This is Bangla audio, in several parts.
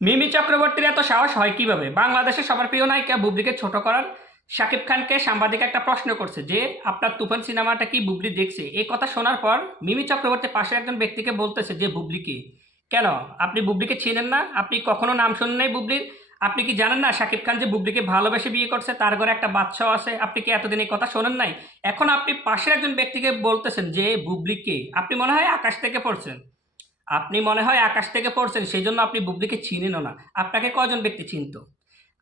মিমি চক্রবর্তীর এত সাহস হয় কীভাবে? বাংলাদেশের সবার প্রিয় নায়িকা বুবলিকে ছোট করার শাকিব খানকে সাংবাদিক একটা প্রশ্ন করছে যে, আপনার তুফান সিনেমাটা কি বুবলি দেখছে? এই কথা শোনার পর মিমি চক্রবর্তী পাশে একজন ব্যক্তিকে বলতেছে যে বুবলি কি কেন? আপনি বুবলিকে চিনেন না? আপনি কখনো নাম শুনেন নাই বুবলির? আপনি কি জানেন না শাকিব খান যে বুবলিকে ভালোবেসে বিয়ে করছে? তার ঘরে একটা বাচ্চাও আছে। আপনি কি এতদিন এই কথা শোনেন নাই? এখন আপনি পাশের একজন ব্যক্তিকে বলতেছেন যে, বুবলিকে, আপনি মনে হয় আকাশ থেকে পড়ছেন। আপনি মনে হয় আকাশ থেকে পড়ছেন সেই জন্য আপনি বুবলিকে চিনেনও না। আপনাকে কয়জন ব্যক্তি চিনত?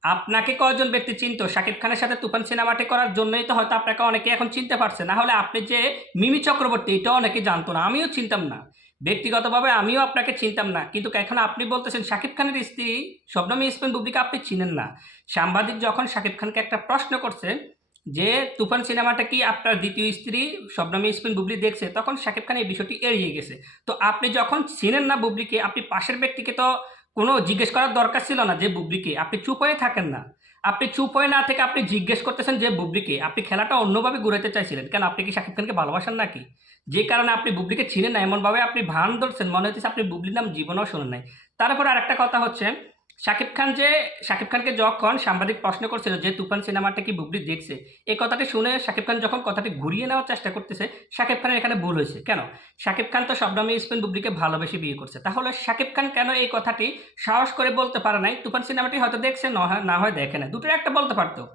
আপনাকে কয়জন ব্যক্তি চিনত? শাকিব খানের সাথে তুফান সিনেমাটি করার জন্যই তো হয়তো আপনাকে অনেকে এখন চিনতে পারছে। না হলে আপনি যে মিমি চক্রবর্তী এটাও অনেকে জানতো না। আমিও চিনতাম না। ব্যক্তিগতভাবে আমিও আপনাকে চিনতাম না। কিন্তু এখন আপনি বলতেছেন, শাকিব খানের স্ত্রী শবনম ইসমিন বুবলিকে আপনি চিনেন না। সাংবাদিক যখন শাকিব খানকে একটা প্রশ্ন করছে যে তুফান সিনেমাটা কি আপনার দ্বিতীয় স্ত্রী শবনম ইসমিন বুবলি দেখছে, তখন শাকিব খান এই বিষয়টি এড়িয়ে গেছে। তো আপনি যখন চিনেন না বুবলিকে, আপনি পাশের ব্যক্তিকে তো কোনো জিজ্ঞেস করার দরকার ছিল না যে বুবলিকে। আপনি চুপ হয়ে থাকেন না। আপনি চুপ হয়ে না থেকে আপনি জিজ্ঞেস করতেছেন যে বুবলিকে, আপনি খেলাটা অন্যভাবে ঘুরাতে চাইছিলেন কেন? আপনি কি শাকিব খানকে ভালোবাসেন নাকি? যে কারণে আপনি বুবলিকে চিনেন না, এমনভাবে আপনি ভান ধরছেন, মনে হচ্ছে আপনি বুবলির নাম জীবনেও শোনেন নাই। তারপর আরেকটা কথা হচ্ছে শাকিব খান যে, শাকিব খানকে যখন সাংবাদিক প্রশ্ন করছিল যে তুফান সিনেমাটা কি বুবলি দেখছে এই কথাটি শুনে শাকিব খান যখন কথাটি ঘুরিয়ে নেওয়ার চেষ্টা করতেছে, শাকিব খানের এখানে ভুল হয়েছে। কেন? শাকিব খান তো শবনমী ইসমিন বুবলিকে ভালোবেসে বিয়ে করছে। তাহলে শাকিব খান কেন এই কথাটি সাহস করে বলতে পারে নাই? তুফান সিনেমাটি হয়তো দেখছে, না হয়- না হয় দেখে না। দুটোর একটা বলতে পারতো।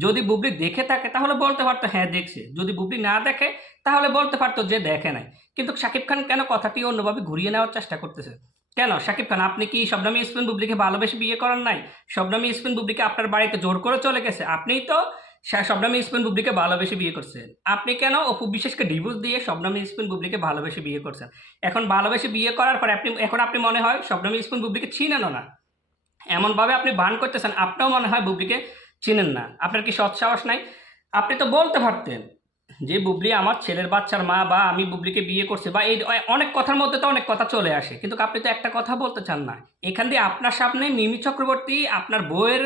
যদি বুবলি দেখে থাকে, তাহলে বলতে পারতো হ্যাঁ দেখছে। যদি বুবলি না দেখে, তাহলে বলতে পারতো যে দেখে নাই। কিন্তু শাকিব খান কেন কথাটি অন্যভাবে ঘুরিয়ে নেওয়ার চেষ্টা করতেছে? কেন? শাকিব খান, আপনি কি শবনমী ইসমিন বুবলিকে ভালোবেসে বিয়ে করার নাই? শবনমী ইসমিন বুবলিকে আপনার বাড়িতে জোর করে চলে গেছে। আপনিই তো শবনমী ইসমিন বুবলিকে ভালোবেসে বিয়ে করছেন। আপনি কেন অপু বিশেষকে ডিভোর্স দিয়ে শবনমী ইসমিন বুবলিকে ভালোবেসে বিয়ে করছেন? এখন ভালোবেসে বিয়ে করার পরে আপনি এখন আপনি মনে হয় শবনমী ইসমিন বুবলিকে চিনেনও না। এমনভাবে আপনি ভান করতেছেন আপনিও মনে হয় বুবলিকে চিনেন না। আপনার কি সৎ সাহস নাই? আপনি তো বলতে পারতেন যে বুবলি আমার ছেলের বাচ্চার মা বা আমি বুবলিকে বিয়ে করছে বা এই অনেক কথার মধ্যে তো অনেক কথা চলে আসে। কিন্তু আপনি তো একটা কথা বলতে চান না। এখান দিয়ে আপনার সামনে মিমি চক্রবর্তী আপনার বউয়ের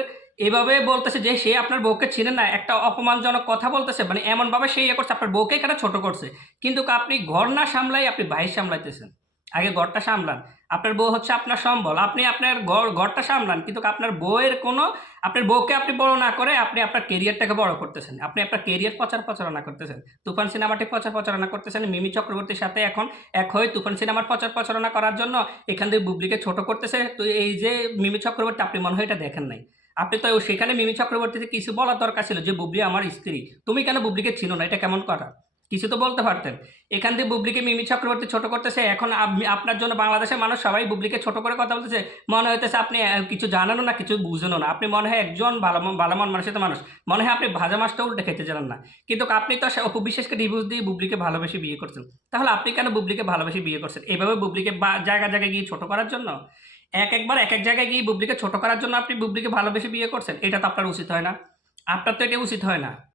এভাবে বলতেছে যে সে আপনার বউকে চিনে না, একটা অপমানজনক কথা বলতেছে মানে এমনভাবে সে ইয়ে করছে, আপনার বউকে এখানে ছোট করছে। কিন্তু আপনি ঘর না সামলাই, আপনি বাইর সামলাইতেছেন। আগে ঘরটা সামলান। আপনার বউ হচ্ছে আপনার সম্বল। আপনি আপনার ঘর, ঘরটা সামলান, কিন্তু আপনার বউয়ের কোনো, আপনার বউকে আপনি বড় না করে আপনি আপনার কেরিয়ারটাকে বড় করতেছেন। আপনি আপনার কেরিয়ার প্রচার প্রচারণা করতেছেন। তুফান সিনেমাটি প্রচার প্রচারণা করতেছেন। মিমি চক্রবর্তীর সাথে এখন এক হয়ে তুফান সিনেমার প্রচার প্রচারণা করার জন্য এখান থেকে বুবলিকে ছোট করতেছে। তো এই যে মিমি চক্রবর্তী, আপনি মনে হয় এটা দেখেন নাই। আপনি তো সেখানে মিমি চক্রবর্তীতে কিছু বলার দরকার ছিল যে, বুবলি আমার স্ত্রী। তুমি কেন বুবলিকে চিনো না? এটা কেমন কথা? কিছু তো বলতে পারতেন। এখান থেকে বুবলিকে মিমি চক্রবর্তী ছোট করতেছে, এখন আপনি- আপনার জন্য বাংলাদেশের মানুষ সবাই বুবলিকে ছোট করে কথা বলতেছে। মনে হইতেছে আপনি কিছু জানানো না, কিছু বুঝেনও না। আপনি মনে হয় একজন ভালো ভালো মন মানুষের মানুষ। মনে হয় আপনি ভাজা মাছটা উল্টে খেতে জানেন না। কিন্তু আপনি তো অপু বিশ্বাসকে দিয়ে বুবলিকে ভালোবেসে বিয়ে করছেন। তাহলে আপনি কেন বুবলিকে ভালোবেসে বিয়ে করছেন? এভাবে বুবলিকে জায়গা জায়গায় গিয়ে ছোট করার জন্য? এক একবার এক এক জায়গায় গিয়ে বুবলিকে ছোট করার জন্য আপনি বুবলিকে ভালোবেসে বিয়ে করছেন? এটা তো আপনার উচিত হয় না। আপনার তো এটা উচিত হয় না।